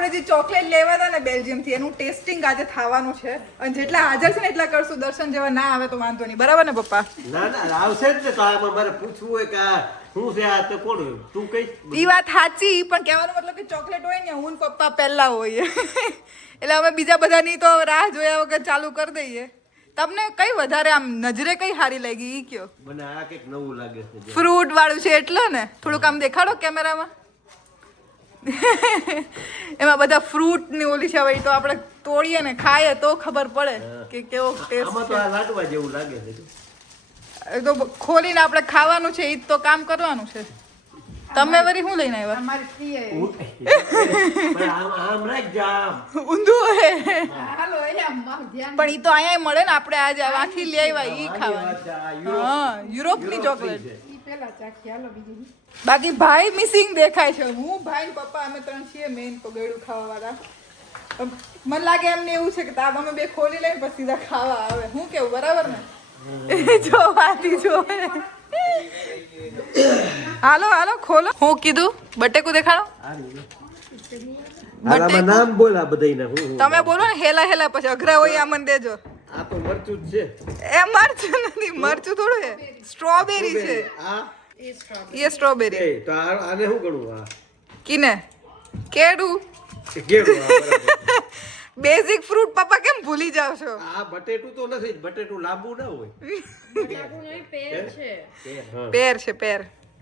આપણે જે ચોકલેટ લેવા હતા ને બેલ્જિયમ થી એનું ટેસ્ટિંગ આજે થવાનું છે અને જેટલા હાજર છે ને એટલા કરશું. દર્શન જેવા ના આવે તો વાંધો નહીં, બરાબર ને પપ્પા? ના આવશે જ ને. તો આમાં મારે પૂછવું હોય કે શું છે આ, તો કોણ તું કઈ? ઈ વાત સાચી, પણ કહેવાનો મતલબ કે ચોકલેટ હોય ને હું ને પપ્પા પહેલા હોઈએ એટલે અમે બીજા બધાની તો રાહ જોયા વગર ચાલુ કરી દઈએ. તમને કઈ વધારે આમ નજરે કઈ સારી લાગી ઈ કયો? મને આ કંઈક નવું લાગે છે. ફ્રૂટ વાળું છે એટલે ને, થોડુંક આમ દેખાડો કેમેરામાં. એમાં બધા ફ્રૂટ ની ઓલી છે, હવે ઈ તો આપણે તોડીએ ને ખાઈએ તો ખબર પડે કે કેવો ટેસ્ટ આમાં તો આ લાડવા જેવું લાગે છે. છે. તો ખોલીને આપણે ખાવાનું છે, ઈ જ તો કામ કરવાનું છે. તમે વરી શું લઈને આવ્યા? પણ આમ રાખ જામ. ઊંધું હે પણ ઈ તો અહીંયા મળે ને, આપણે આજે વાંથી લઈ આવ્યા ઈ ખાવાનું. હા, યુરોપની ચોકલેટ. બાકી ભાઈ મિસિંગ દેખાય છે. હું ભાઈ ને પપ્પા અમે ત્રણ છીએ મેન પગેડું ખાવા વાળા. મને લાગે એમને એવું છે કે તાબ અમે બે ખોલી લઈને પછી સીધા ખાવા આવે. હું કેવું, બરાબર ને? જો વાતી જો હાલો હાલો ખોલો. હું કીધું બટેકું દેખાડો. આમાં નામ બોલ આ બધાયના. હું તમે બોલો ને હેલા હેલા, પછી અઘરા હોય આ મને દેજો. આ તો મરચું જ છે. એ મરચું નથી, મરચું થોડું છે, સ્ટ્રોબેરી છે. આ એ સ્ટ્રોબેરી. એ તો આને શું ગણવું? આ કિને કેડું કેવું? આ બરાબર. બેઝિક ફ્રૂટ પપ્પા કેમ ભૂલી જાવ છો? આ બટેટું તો નથી. બટેટું લાંબુ ના હોય. હા. પેર છે પેર.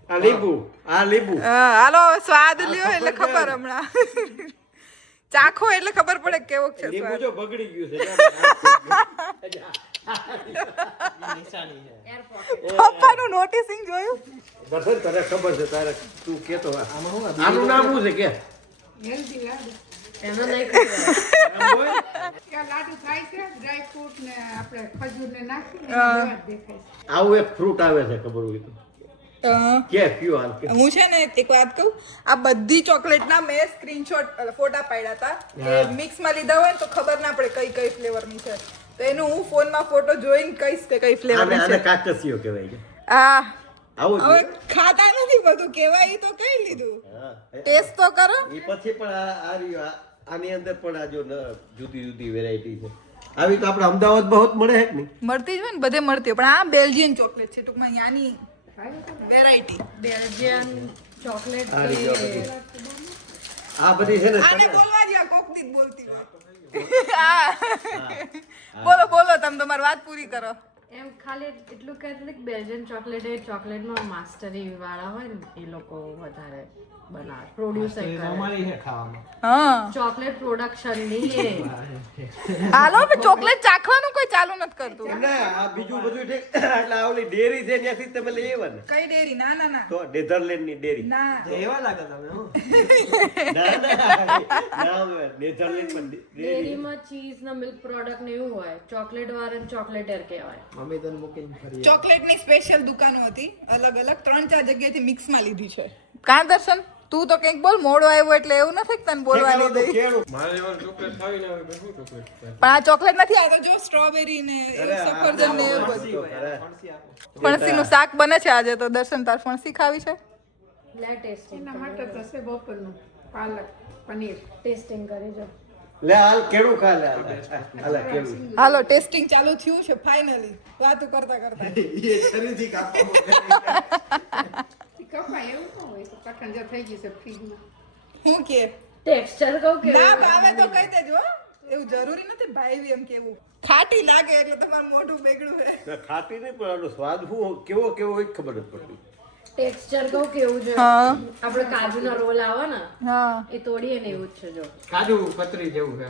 આ લીંબુ. આ લીંબુ. હા હાલો હવે સ્વાદ લ્યો એટલે ખબર હમણાં ચાખો એટલે ખબર પડે કેવો છે લીંબુ સ્વાદ. જો બગડી ગયું છે. પપ્પાનું નોટિસિંગ જોયું? દર્શન તને ખબર છે, તારે તું કેતો આનું નામ શું છે કે? આવું એક ફ્રૂટ આવે છે, ખબર હોય તો કે કયો હાલ કે? હું છે ને એક વાત કહું, આ બધી ચોકલેટના મેં સ્ક્રીનશોટ ફોટા પાડ્યા હતા કે મિક્સમાં લીધા હોય ને તો ખબર ના પડે કઈ કઈ ફ્લેવરની છે. તો એનું હું ફોનમાં ફોટો જોઈને કહીશ કે કઈ ફ્લેવરની આને છે. કાકસિયો કહેવાય છે. આ આવું હવે ખાતા નથી બધું કહેવાય, ઈ તો કઈ લીધું. હા. ટેસ્ટ તો કરો. એ પછી પણ આ રહ્યું, આની અંદર પણ આ જો જુદી જુદી વેરાયટી છે. આવી તો આપણે અમદાવાદમાં હોત મળે હે કે નહીં? મળતી જ હોય ને, બધે મળતી હોય, પણ આ બેલ્જિયન ચોકલેટ છે ટૂંકમાં યાની વેરાયટી. બેલ્જિયન ચોકલેટ આ રીતે બધી. આ બધી છે ને આને બોલવા જ કોક દી બોલતી હોય. બોલો બોલો, તમે તમારી વાત પૂરી કરો. એમ ખાલી એટલું કહેતું કે બેલ્જિયન ચોકલેટ એ ચોકલેટમાં માસ્ટરી વાળા હોય ને એ લોકો વધારે બનાવે, પ્રોડ્યુસર કરે. હા ચોકલેટ પ્રોડક્શન ની એ હાલો ચોકલેટ ચાખવાનું કોઈ ચાલુ નથી કરતું. એમને આ બીજું બધું ઠીક. એટલે આ ઓલી ડેરી છે ત્યાંથી તમે લઈ આવ્યા ને? કઈ ડેરી? ના ના ના તો નેધરલેન્ડની ડેરી. ના નેધરલેન્ડમાં ડેરી. ડેરીમાં ચીઝ ના મિલ્ક પ્રોડક્ટ ને એવું હોય. ચોકલેટ વાળાને ચોકલેટર કહેવાય. ચોકલેટની સ્પેશિયલ દુકાનો હતી અલગ અલગ, 3-4 જગ્યાએથી મિક્સમાં લીધી છે. કાં દર્શન તું તો કંઈક બોલ, મોડો આવ્યો એટલે એવું નથી કે તને બોલવાની દઈ. પણ આ ચોકલેટ નથી, આ તો જો સ્ટ્રોબેરી ને સફરજન ને એવું બધું. ફણસીનું શાક બને છે આજે તો. દર્શન તાર ફણસી ખાવી છે? લે ટેસ્ટિંગ એના માટે તો છે બપોરનું પાલક પનીર. ટેસ્ટિંગ કરી જો. લે હાલ કેળું ખા લે. હાલ કેળું. હાલો ટેસ્ટિંગ ચાલુ થયું છે ફાઇનલી, વાતો કરતા કરતા. કપાય એવું ન હોય તો કઠણ થઈ ગયું છે ફ્રીજમાં. હું કે ટેક્સચર કહું કે ના ભાવે તો કહી દેજો હો. એવું જરૂરી નથી ભાઈ એમ કેવું. ખાટી લાગે એટલે તમારું મોઢું બેગડું છે. ખાતી નહીં પણ આનો સ્વાદ શું કેવો કેવો હોય ખબર જ પડતી. ટેક્સચર કહું કેવું છે. હા આપણે કાજુના રોલ આવે ને હા એ તોડીએ ને એવું જ છે જો. કાજુ કતરી જેવું છે.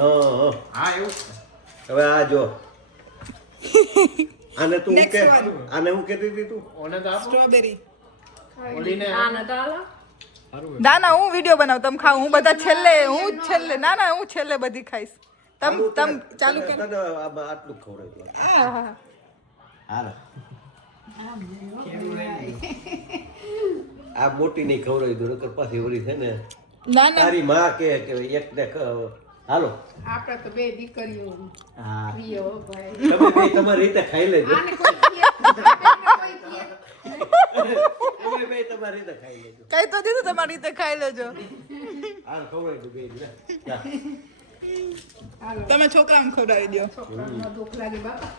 હા હા એવું હવે આ જો આને તું Next કે one. આને હું કહેતી હતી તું? ઓને તો આપો સ્ટ્રોબેરી. ઓલીને આ નતા આલા ના ના હું વિડિયો બનાવું, તમે ખાવ. હું બધા છેલ્લે, હું જ છેલ્લે. ના ના હું છેલ્લે બધી ખાઈશ. તમ ચાલુ કર. તને આટલું ખવડાવ્યું. આહા. હાલ આ મોટી નહીં ખવડાવી દો નકર પાછી ઓલી છે ને ના ના તારી માં કે એક ને હાલો આપણે તો બે દીકરીઓ હા પ્રિય હો ભાઈ. તમે બે તમારી રીતે ખાઈ લેજો. આને કોઈ કહે, કોઈ કહે. તમે બે તમારી રીતે ખાઈ લેજો. કઈ તો દીધું તમારી રીતે ખાઈ લેજો. હાલ ખવડાવી દઉં બેયને. જા. તમે છોકરાને ખવડાવી દો. છોકરાઓને દુઃખ લાગે બાપા.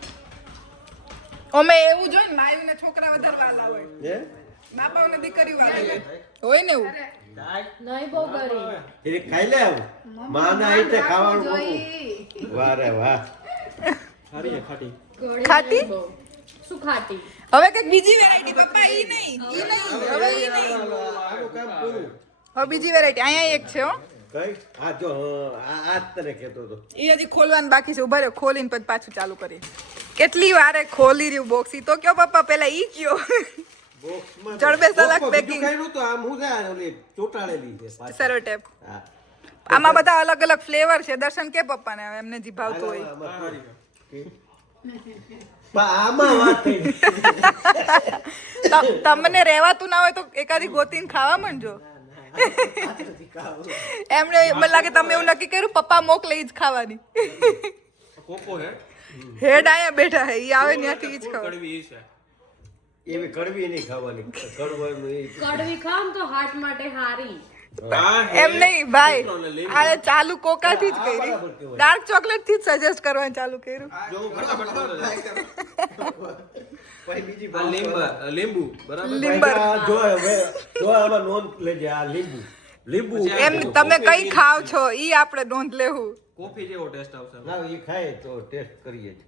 અમે એવું જોઈ માયુ ને છોકરા વધારે વાલા હોય, હે? બાપાઓને દીકરી વાલા હોય ને એવું. નહીં બહુ ગરી. એ ખાઈ લે આવું. માના રીતે ખાવાનું ખોટું. જોઈ. વાહ રે વાહ. ગળી ખાટી? નહીં બહુ. શું ખાટી? હવે કઈક બીજી વેરાયટી પપ્પા ઈ નહીં હવે ઈ નહીં. આનું કામ પૂરું. હવે બીજી વેરાયટી અહીંયા એક છે હો. કઈ? આ જો આ જ તને કહેતો હતો. એ હજી ખોલવાનું બાકી છે. ઉભા રહ્યો, ખોલીને પછી પાછું ચાલુ કરીએ. કેટલી વારે ખોલી રહ્યું બોક્સ. ઈ તો કયો પપ્પા પેલા ઈ કયો. બોક્સમાં જડબે સલાક બીજું packing. કાંઈ નહોતું. આમ હું છે આ ઓલી ચોંટાડેલી છે પાછી. સર્વ ટેપ. હા. આમાં બધા અલગ અલગ ફ્લેવર છે. દર્શન કે પપ્પાને હવે એમને જે ભાવતું હોય. આમાં વાત થઈ. તમને રહેવાતું ના હોય તો એકાદી ગોતીને ખાવા માંડજો. એમને મને લાગે તમે એવું નક્કી કર્યું પપ્પા મોકલે ઈ જ ખાવાની. કોકો હે હેડ આયા બેઠા હે ઈ આવે ત્યાંથી ઈ જ ખાવા. કડવી છે. એવી કડવી નહીં ખાવાની. કડવાનું એ કડવી ખાવ ને તો હાર્ટ માટે હારી. આ હે એમ નહીં ભાઈ, લીંબુ. આ ચાલુ કોકાથી જ આ કરી. બરાબર કહેવાય. ડાર્ક ચોકલેટ થી જ સજેસ્ટ કરવાનું ચાલુ કર્યું. જો હું ફટાફટ ખાતો જાઉં. પછી બીજી આ લીંબુ બરાબર. લીંબર. જો હવે જો આમાં નોંધ લેજે. આ લીંબુ એમ તમે કઈ ખાવ છો ઈ આપણે નોંધ લેવું. કોફી જેવો ટેસ્ટ આવશે. ના એ ખાય તો ટેસ્ટ કરીએ જ.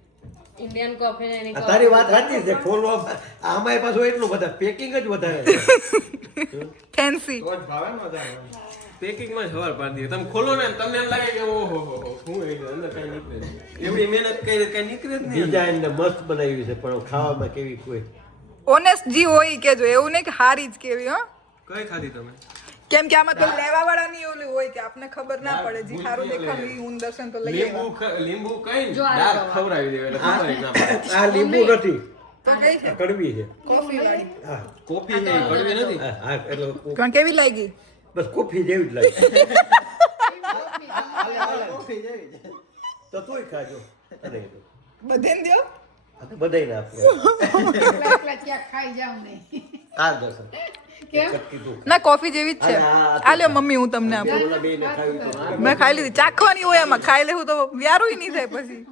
ઇન્ડિયન કોફી ને એની આ તારી વાત સાચી છે. ખોલવા આમાંય પાછું એટલું બધા પેકિંગ જ વધારે છે. ફેન્સી. તો જ ભાવે ને વધારે. પેકિંગમાં જ હવાર પાડી દે. તમે ખોલો ને તમને એમ લાગે કે ઓહો હો હું અંદર કઈ નીકળે નહીં. એવડી મહેનત કરી કઈ નીકળે જ નહીં. ડિઝાઇન ને મસ્ત બનાવી છે પણ ખાવામાં કેવી કોઈ ઓનેસ્ટ જી હોય ઈ કેજો, એવું નહીં કે હારી જ કેવી હો. કઈ ખાધી તમે? કેમ કે આમાં તો લેવા વાળા ની ઓલું હોય કે આપને ખબર ના પડે. જી સારું દેખાડું ઈ હું દર્શન તો લઈ આવ્યા. લીંબુ કઈ જો આ ડાર્ક જો. ખવડાવી દેવા એટલે ખબર જ ના પડે. આ લીંબુ નથી. તો કઈ છે આ કડવી છે. કોફી વાળી. હા કોફી છે કડવી નથી. હા એટલે પણ કેવી લાગી? બસ કોફી જેવી જ લાગે. તો તોય ખાજો. અને એ તો. બધેને દ્યો. બધાય ના આપે. એકલા એકલા ક્યાંક ખાઈ જાવ નહીં. આ દર્શન. કેમ? ચટકી તું. ના કોફી જેવી જ છે. આ લ્યો મમ્મી હું તમને આપું. ઓલા બેયને ખાવી તો મેં ખાઈ લીધી. ચાખવાની હોય એમાં. ખાઈ લેવું તો વ્યારું નહીં થાય પછી.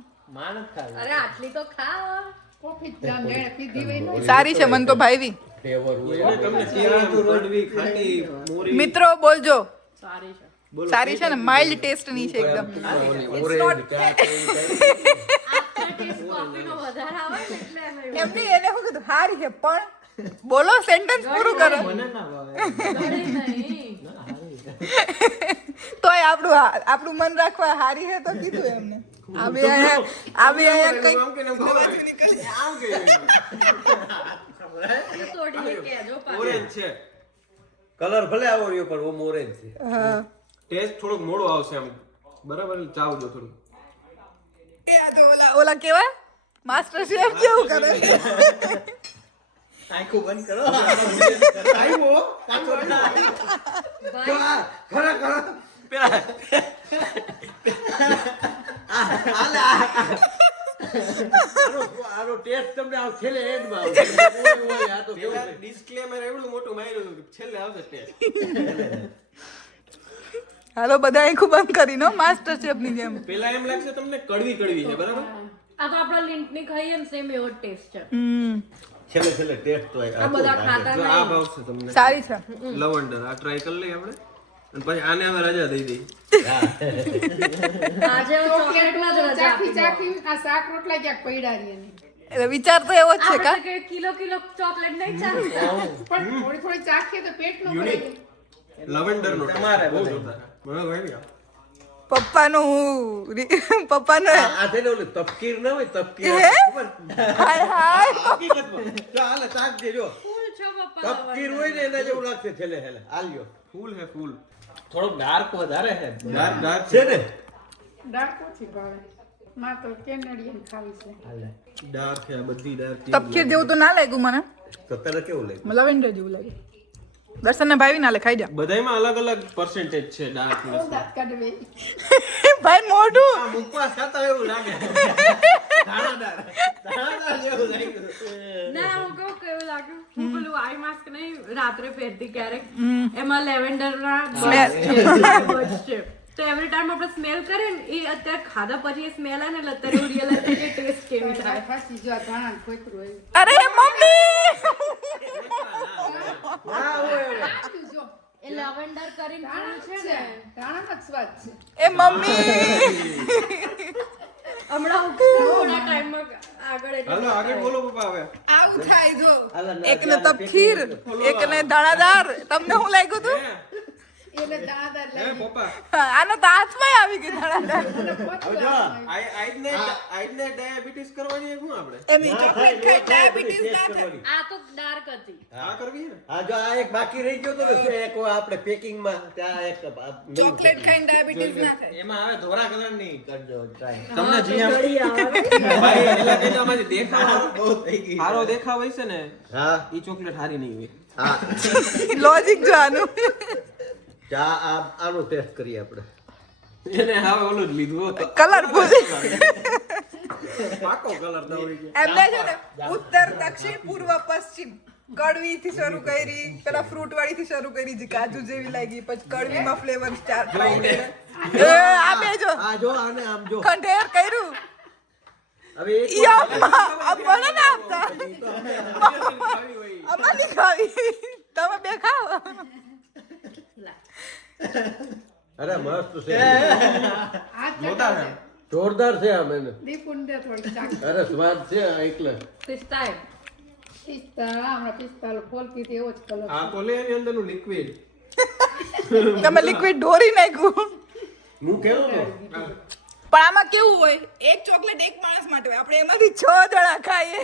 અરે આટલી તો ખા. કોફી જ જામ જેણે પીધી હોય ને. સારી છે, મને તો ભાવી. ફ્લેવર હોય. એને તમને તીખી, કડવી, ખાટી, મોરી મિત્રો બોલજો. સારી છે. સારી છે ને, માઇલ્ડ ટેસ્ટ ની છે એકદમ. ઓરેન્જ કાંઈ આફ્ટર ટેસ્ટ કોફી નો વધારે આવે ને એટલે એમ એવું. એમની એને શું કીધું હારી છે પણ બોલો સેન્ટેન્સ પૂરું કરો. ગળી નહીં. તોય આપણું મન રાખવા હારી છે તો કીધું એમને. આ બે અહીંયા કઈ આમ કે આમ કે તોડીને કહેજો પાછું. ઓરેન્જ છે. કલર ભલે આવો રહ્યો પણ ઓમ ઓરેન્જ છે. હા. ટેસ્ટ થોડોક મોડો આવશે આમ બરાબર ચાવજો થોડું. એ આ તો ઓલા કેવા માસ્ટર શેફ કેવું કરે. આંખો બંધ કરો. આવ્યો કાચો ના. જો આ ખરા ખરા પેલા આનો ટેસ્ટ તમને આ છેલ્લે એન્ડમાં આવશે. આ તો કેવું પેલા છે. ડિસ્ક્લેમર એવડું મોટું માર્યું હતું કે છેલ્લે આવશે ટેસ્ટ. હાલો બધા આંખો બંધ કરીને માસ્ટર શેફ ની જેમ. પેલા એમ લાગશે તમને કડવી કડવી છે બરાબર. આ તો આપણા લીંટ ની ખાઈએ ને સેમ એવો ટેસ્ટ છે. છેલ્લે ટેસ્ટ તો આ બધા ખાતા જો આ નહીં. ભાવશે તમને સારી છે. લવંડર આ ટ્રાય કરી લઈએ આપણે અને પછી આને હવે રજા દઈ દઈ. આજે હું ચોકલેટમાં જ રજા ચાખી આપી દઉં. ચાખી આ શાક રોટલા ક્યાંક પડ્યા રહીએ નહીં. એટલે વિચાર તો એવો જ છે કા. આપણે કે કિલો ચોકલેટ નહીં ચાલતા. પણ થોડી થોડી ચાખીએ તો પેટ નો ભરાય. લવંડર નો તમારે બહુ જોતા મને ભાઈ પપ્પાનું પપ્પાનો આ છે ને ઓલી તપકીર ના હોય તપકીર હે? ખબર? હાય હાય. હકીકતમાં. જો હાલે ચાખજે જો. ફૂલ છો પપ્પા. તપકીર હોય ને એના જેવું લાગશે છેલ્લે હાલ્યો. ફૂલ હે ફૂલ થોડોક ડાર્ક વધારે છે. ડાર્ક ડાર્ક છે ને દાળ ઓછી ભાવે. માં તો કેનેડિયન ખાવી છે. ડાર્ક છે આ બધી ડાર્ક તપકીર જેવું તો ના લાગ્યું મને. તો તને કેવું લાગ્યું? લવેન્ડર જેવું લાગે. દર્શન ને ભાઈ ના લે ખાઈ જા. બધાયમાં અલગ અલગ પર્સન્ટેજ છે ડાર્ક બહુ દાંત કાઢવે. ભાઈ મોઢું. મુખવાસ ખાતા એવું લાગે. દાણાદાર જેવું લાગ્યું. ના હું કહું કેવું લાગ્યું હું પેલું આઈ માસ્ક નહીં રાત્રે પહેરતી ક્યારેક એમાં લેવેન્ડર ના buds છે તો એવરી ટાઈમ આપણે સ્મેલ કરીએ ને એ અત્યારે ખાધા પછી સ્મેલ આવે ને એટલે અત્યારે એવું રિયલાઇઝ થાય કે ટેસ્ટ કેવી થાય ફાસી જો આ ધાણા ખોતરું હોય. અરે મમ્મી ના હોય. આપ્યું જો. એ લેવેન્ડર કરીને ધાણા ફૂલ છે ને ધાણાનો જ સ્વાદ છે. એ મમ્મી હમણાં થોડા ટાઈમમાં આગળ એટલે હાલો આગળ બોલો પપ્પા હવે આવું થાય જો હાલા ના, એકને ત્યારે તપથીર એકને દાણાદાર તમને શું લાગ્યું તું એટલે દાણાદાર હે લાગી. પપ્પા આનો તો હાથમાં આવી ગઈ દાણાદાર અને ખોતરું હવે જો. આમાં આઈને ડાયાબિટીસ કરવાની શું આપણે એમની ના થાય, ચોકલેટ નો ખાઈ થાય, બધી ડાયાબિટીસ taste ના થાય કરવાની. આ તો ડાર્ક હતી આ કરવી હે ને હા જો આ એક બાકી રહી ગયો તો ને શું એક આપણે પેકિંગમાં ત્યાં એક આ નવું ચોકલેટ ખાઈને ડાયાબિટીસ ના થાય એમાં હવે ધોરા કલરની કરજો try. તમને હા, જી આમ- તો ગળી આવે. ભાઈ એટલે કે આમાંથી દેખાવ બહુ થઈ ગઈ. સારો દેખાવ હોય છે ને હા ઈ ચોકલેટ હારી નહીં હોય હા લોજિક જો આનું ચા આનો ટેસ્ટ કરીએ આપણે. એને હવે ઓલું જ લીધું હોત કલરફુલ પાકો કલર ના હોય એમને છે ને ઉત્તર દક્ષિણ પૂર્વ પશ્ચિમ કડવી થી શરૂ કરી પેલા ફ્રૂટ વાળી થી શરૂ કરી જે કાજુ જેવી લાગી પછી કડવી માં ફ્લેવર સ્ટાર્ટ ટ્રાય કર્યા એ આ બે જો આ જો આને આમ જો ખંડેર કર્યું હવે એક ઈ અમને ના આપતા અમારી ખાવી તમે બે ખાઓ અરે મસ્ત છે આ જોતા ચટાશે. હે. જોરદાર છે આમ એને દીપુન દે થોડીક ચાક. અરે સ્વાદ છે આ એકલે પિસ્તા એમ. પિસ્તા હમણાં પિસ્તા ફોલતી હતી એવો જ કલર. આ તો લે એની અંદરનું લિક્વિડ તમે લિક્વિડ ઢોરી નાખ્યું હું કેવું તો પણ આમાં કેવું હોય એક ચોકલેટ એક માણસ માટે હોય આપણે એમાંથી 6 જણા ખાઈએ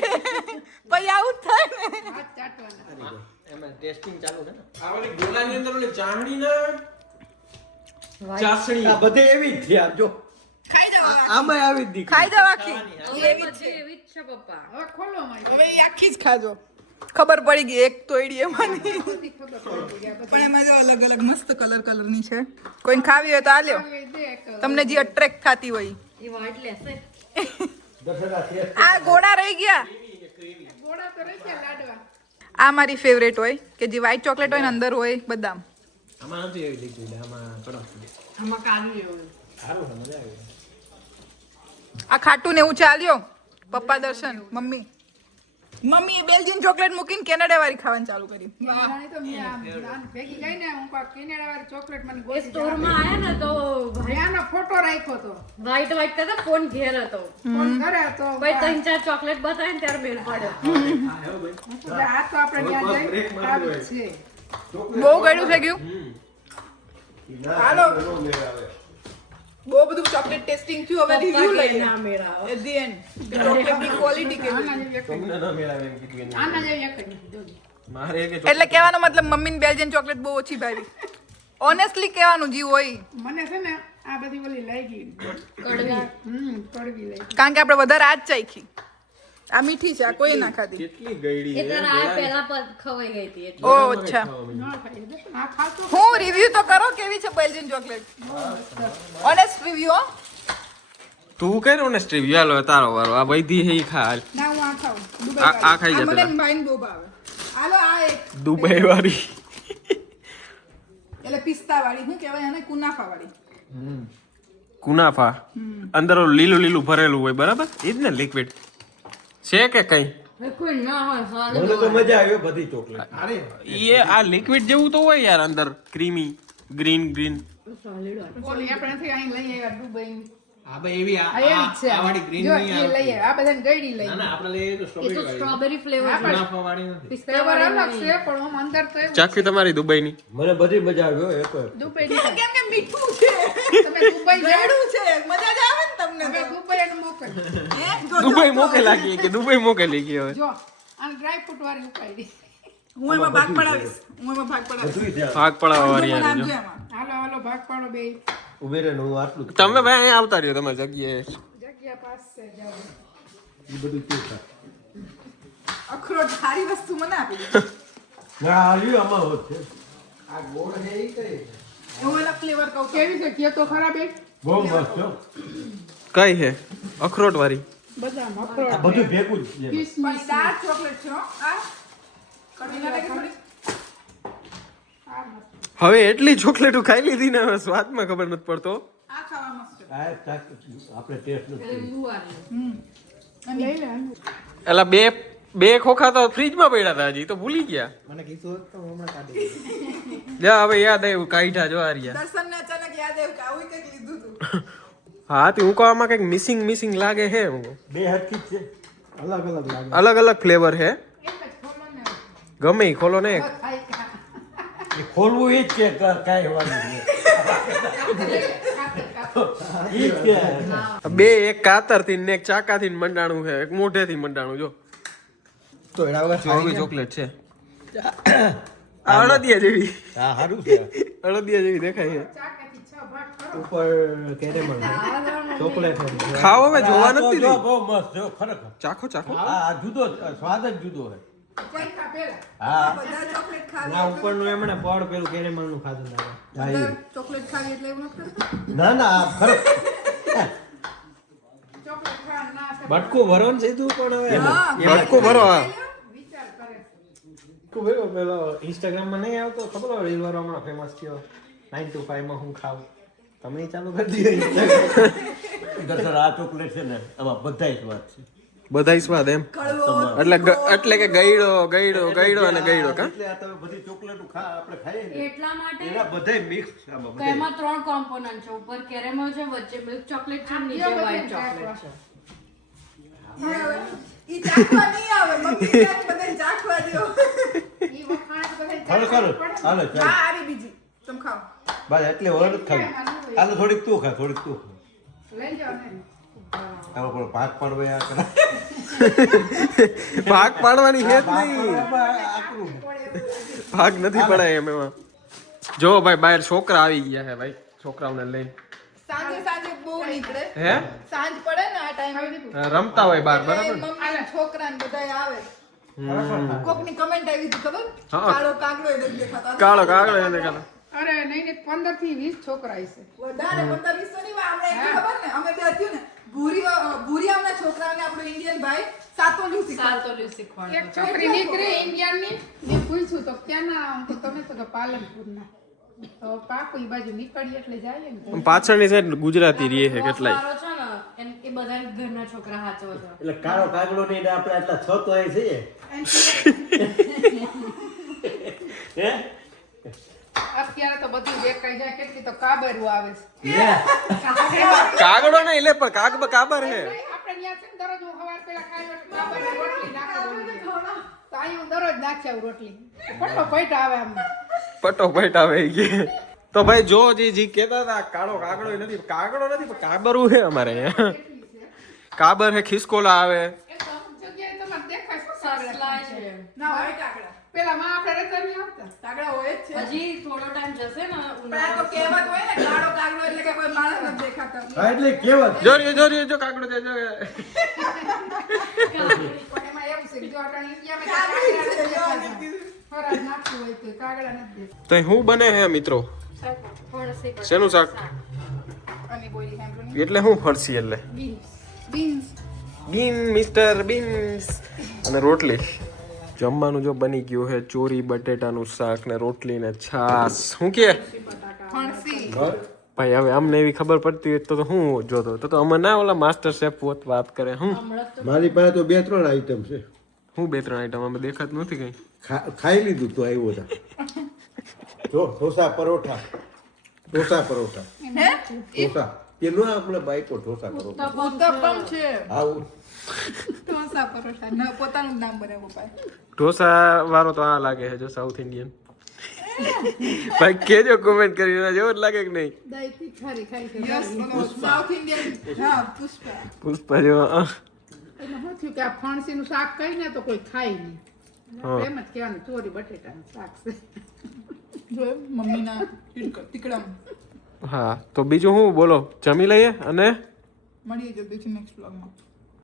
પછી આવું જ થાય ને હાથ ચાટવાના. એમાં ટેસ્ટિંગ ચાલુ છે ને આ ઓલી ગોલાની અંદર ઓલી ચાહણી ના ચાસણી આ બધે એવી જ છે આમ જો ખાઈ જવા આમાં આવી જ દીકરી ખાઈ જવા આખી હવે બધી એવી જ છે પપ્પા હવે ખોલો અમારી. હવે એ આખી જ ખાજો ખબર પડી ગઈ એક તોડી એમાંની બધી ખબર પડી ગઈ. આ બધી પણ એમાં જો અલગ અલગ મસ્ત કલરની છે કોઈને ખાવી હોય તો આ લ્યો હવે દે એક. તમને જે અટ્રેક્ટ થતી હોય એ વ્હાઈટ લેશે દશેરા છે આ ગોળા રહી ગયા ગોળા તો રહી ગયા લાડવા. આ મારી ફેવરેટ હોય કે જે વ્હાઈટ ચોકલેટ હોય ને અંદર હોય બદામ આમાં નથી એવી લિક્વિડ આમાં કડક આમાં કાજુ એવું સારું છે મજા આવી આ ખાટું ને એવું ચાલ્યો પપ્પા દર્શન મમ્મી મમ્મી બેલ્જિયન ચોકલેટ મૂકીને કેનેડા વાળી ખાવાનું ચાલુ કરી કેનેડાની તો મેં આમ ભેગી ગઈ ને હું કહું કેનેડાવાળી ચોકલેટ મને એ ગોતી સ્ટોરમાં આયા ને તો મેં આનો ફોટો રાખ્યો હતો. વ્હાઈટ વ્હાઈટ કરતા ફોન ઘેર હતો ફોન કરે તો ભાઈ 3-4 ચોકલેટ બતાવે ને ત્યારે મેલ પડ્યો એટલે આ તો આપણે ત્યાં જઈ ખાવી છે. બહુ ગળ્યું થઈ ગયું હાલો. બહુ બધું ચોકલેટ ટેસ્ટિંગ થયું હવે રિવ્યુ લઈએ ના મેળ આવે એટ ધી એન્ડ ચોકલેટની ક્વોલિટી કેવી આના જેવી એક જ. તમને ના મેળાવે એમ કીધું એને. આના જેવી એક જ જોજો. મારે કે એટલે કહેવાનો મતલબ મમ્મીને બેલ્જિયન ચોકલેટ બહુ ઓછી ભાવી ઓનેસ્ટલી કહેવાનું જીવ હોય મને છે ને આ બધી ઓલી લાગી કડવી કડવી લાગી. કારણ કે આપણે વધારે આ જ ચાખી આ મીઠી છે આ કોઈ ના ખાધી કેટલી ગયડી એ તારા આ પહેલા પર ખવાઈ ગઈ હતી એટલે ઓ અચ્છા ન ખાઈ દે. આ ખાતો હું રિવ્યુ તો કરો કેવી છે બેલ્જિયન ચોકલેટ ઓનેસ્ટ રિવ્યુ તું કર ઓનેસ્ટ રિવ્યુ હાલો તારો વારો આ બધી હે ખા હાલ. ના હું આ ખાઉં. આ ખાઈ જા મને પેલા માઇન બહુ ભાવે હાલો આ એક દુબઈ વાળી એટલે પિસ્તા વાળી શું કહેવાય એને કુનાફા વાળી કુનાફા અંદર ઓલું લીલું લીલું ભરેલું હોય બરાબર એ જ ને લિક્વિડ છે કે કઈ કોઈ ના હોય સ્વાદ મને તો મજા આવી હો બધી ચોકલેટ એ આ લિક્વિડ જેવું તો હોય યાર અંદર ક્રીમી ગ્રીન ગ્રીન સોલિડ ઓલી આપણે થી અહીં લઈ આવ્યા દુબઈ. હા ભાઈ એવી આ એવી જ છે. જો એ લઈ આવ્યા. આ બધાને ગળી લઈ આવ્યા. આપણે લઈએ તો એ તો સ્ટ્રોબેરી ફ્લેવર છે કુનાફા વાળી નથી પિસ્તા ફ્લેવર વાળી અલગ છે પણ આમ અંદર તો એવું ચાખી તમારી દુબઈની મને બધી મજા આવી હો એક દુબઈ ની કેમ કે મીઠું છે તમે દુબઈ જાઓ. ગળ્યું છે મજા જ આવે ને તમને તમે તો. દુબઈ એને મોકલ. હે? જો, દુબઈ જો, મોકલા કે દુબઈ મોકલી ગઈ હવે જો આને ડ્રાય ફ્રૂટ વાળી ઉપાડી. હું એમાં ભાગ પડાવીશ બધું છે ભાગ પડાવવા વાળી મને આવી આપજો જો. એમાં. હાલો હાલો ભાગ પાડો બે. ઉભી રહે ને હું આટલું જ તમે ભાઈ અહીંયા આવતા રહ્યો તમારી જગ્યાએ જગ્યા પાસે જાઓ. એ બધું કેવું થાય અખરોટ સારી વસ્તુ મને આપી દે ના હાલ્યું આમાં હોત છે આ ગોળ છે એ કઈ હું એના ફ્લેવર કહું કેવી છે કે તો ખરાબ એ બહુ મસ્ત છો કઈ હે અખરોટ વાળી બદામ આ અખરોટ બધું ભેગું જ લે. પણ ડાર્ક ચોકલેટ છે હો આ કડવી ના લાગે થોડી હવે એટલી ચોકલેટો ખાઈ લીધી ને હવે સ્વાદમાં ખબર નથી પડતો. આ ખાવા મસ્ત છે આ આપણે ટેસ્ટ નથી લઈ લે એલા બે ખોખા તો ફ્રીજમાં પડ્યા હતા હજી તો ભૂલી ગયા. મને કીધું હોત તો હું હમણાં કાઢી જા હવે યાદ આવ્યું કાઢ્યા જો આર્યા. દર્શનને અચાનક યાદ આવ્યું કે આવું કંઈક લીધું હતું હા તે હું કહું આમાં કંઈક મિસિંગ લાગે હે. હું બે હરખી જ છે, અલગ અલગ લાગે. અલગ ફ્લેવર હે, એક જ ખોલો ને ગમે ઈ ખોલો ને એક. ખાઈ ખા એ ખોલવું એ જ છે કાંઈ વાંધો નહીં. ઈ જ છે. બે એક કાતર થી ને એક ચાકા થી મંડાણું છે, એક મોઢે થી મંડાણું જો. તો એના વગર જો આવી ચોકલેટ છે. આ અડદિયા જેવી, હા સારું છે. અડદિયા જેવી દેખાય છે. ચાકાથી 6 ભાગ કરો ઉપર કેરેમલ ચોકલેટ છે. ખાવ હવે જોવા નથી જો દીધી. બહુ મસ્ત જો ખરેખર. ચાખો આ જુદો જ, સ્વાદ જ જુદો છે. ચાઈ ખા પેલા હા બધા ચોકલેટ ખાવી ના ઉપરનું એમણે પડ પેલું કેરેમલ નું ખાધું લાગે. હા, બધા એ. ચોકલેટ ખાવી એટલે એવું નથી થતું? ના ના આ ખરેખર ચોકલેટ ખા ના શકે બટકું ભરો ને સીધું પણ હવે હા, બટકું ભરો. હા વિચાર કરે પેલો ઇન્સ્ટાગ્રામમાં નહીં આવતો ખબર હોય રીલ વાળો હમણાં ફેમસ થયો 9 to 5 માં હું ખાઉં તમે ચાલુ કરી દીધું. દર્શન આ ચોકલેટ છે ને આમાં બધાય સ્વાદ છે. બધાય સ્વાદ એમ કડવો એટલે કે ગઈડો અને ગઈડો કા. એટલે આ તમે બધી ચોકલેટો આપણે ખાઈએ ને એટલા માટે એના બધાય મિક્સ આમાં તો બધાય. એમાં 3 કોમ્પોનન્ટ છે. ઉપર કેરેમલ છે, વચ્ચે મિલ્ક ચોકલેટ છે, નીચે વ્હાઈટ ચોકલેટ છે. ઈ ચાખવા નહીં આવે મમ્મી ક્યાંક બધાને ચાખવા દ્યો ઈ વખાણ બધા ખરેખર હાલો હા ચાલ આરી બીજી તમે ખાઓ બસ એટલે વર જ ખાવી. હાલો થોડીક તું ખા થોડીક તું ખા. લઈ જાઓ ને આમાં પણ ભાગ પાડવો આ કરે. ભાગ પાડવાની છે જ ભાગ નહીં, પાડવામાં આકરું. ભાગ નથી પડાય એમ એમાં. જો ભાઈ બહાર છોકરા આવી ગયા છે ભાઈ, છોકરાઓને લઈ સાંજે બહુ નીકળે હે સાંજ પડે ને આ ટાઈમે રમતા હોય બહાર બરાબર. મમ્મી છોકરા ને બધા આવે કોકની કમેન્ટ આવી હતી ખબર હા. કાળો કાગડો એ નથી દેખાતો કાળો કાગડો એને કાળો. અરે નહીં ને 15 થી 20 છોકરા હશે વધારે 15-20 ની વાર અમને એટલી ખબર ને અમે બે થયું ને ભૂરી આમના છોકરાઓને આપણો ઇન્ડિયન ભાઈ સાતોલિયું શીખવાડે સાતોલિયું શીખવાડે. એક છોકરી નીકળી ઇન્ડિયનની મેં પૂછ્યું તો ક્યાંના આમ તો તમે તો કે પાલનપુરના તો પાકુ ઈ બાજુ નીકળી એટલે જાય ને પાછળની સાઈડ ગુજરાતી રીએ છે કેટલાય. મારો છે ને એ બધા ઘરના છોકરા હાચવે છે. એટલે કાળો કાગડો નહીં ને આપણે આટલા છ તો અહીં છીએ. હે? અત્યારે તો બધું દેખાઈ જાય કેટલી તો કાબરું આવે છે લે. કાગડો નહીં લે પણ કાબર હે. આપણે ત્યાં છે ને દરરોજ હું સવાર પેલા ખાઈ એટલે કાબરની રોટલી નાખી દઉં. તો અહીં હું દરરોજ નાખી આવું રોટલી પટલો પૈટ આવે આમ પટો પટ આવે ઈ કે. તો ભાઈ જો જી કહેતા હતા કાળો કાગડો નથી પણ કાબરું છે અમારે અહીંયા. કાબર હે, ખિસકોલા આવે. એ તો અમુક જગ્યાએ તમારે દેખાય છે સસલા કાગડા છે. ના હોય કાગડા પેલા માં આપણે રજા નહીં આવતા કાગડા હોય જ છે હજી થોડો ટાઈમ જશે ને પણ આ તો કહેવત હોય ને કાળો કાગડો એટલે કે કોઈ માણસ નથી દેખાતો હા, એટલે કેવત. જો જો કાગડો છે જો. પણ એમાં એવું છે કે જો અટાણે ઇન્ડિયામાં કાગડા નથી દેખાતા. ખોરાક નાખ્યું હોય તો કાગડા નથી દેખાતા. તો શું બને હે મિત્રો? ફણસી પર શેનું શાક? અને બોલી સાંભળો એટલે શું ફરસી એટલે બીન્સ મિસ્ટર બીન્સ અને રોટલી. જમવાનું જો બની ગયું છે ચોરી બટેટાનું શાક ને રોટલી ને છાસ. શું કે ફણસી ભાઈ હવે અમને એવી ખબર પડતી હોય તો હું જોતો તો અમે ના ઓલા માસ્ટર શેફ વાત કરે. મારી પાસે તો 2-3 આઈટમ છે. હું 2-3 આઈટમ અમે દેખાતું નથી કઈ. ખાઈ લીધું તો આવ્યો હતા. જો ઢોસા પરોઠા હે ઢોસા પેલું આપણે બાઈકો ઢોસા પરોઠા ઉત્તપમ છે આવું ઢોસા પરોઠા ન પોતાનું જ નામ બનાવ્યું પાય ઢોસા વાળો તો આ લાગે છે જો સાઉથ ઇન્ડિયન. ભાઈ કેજો કોમેન્ટ કરીને જેવો જ લાગે કે નહીં? દહીંથી ખારી ખાઈ છે યસ સાઉથ ઇન્ડિયન હા પુષ્પા પુષ્પા જેવા. એમાં શું થયું કે આ ફણસીનું શાક કહીને તો કોઈ ખાય નહીં એમ જ કહેવાનું ચોરી બટેટાનું શાક છે જોયું મમ્મીના ટીકડમ હા તો બીજું હું બોલો જમી લઈએ અને મળીએ જલ્દીથી નેક્સ્ટ વ્લોગમાં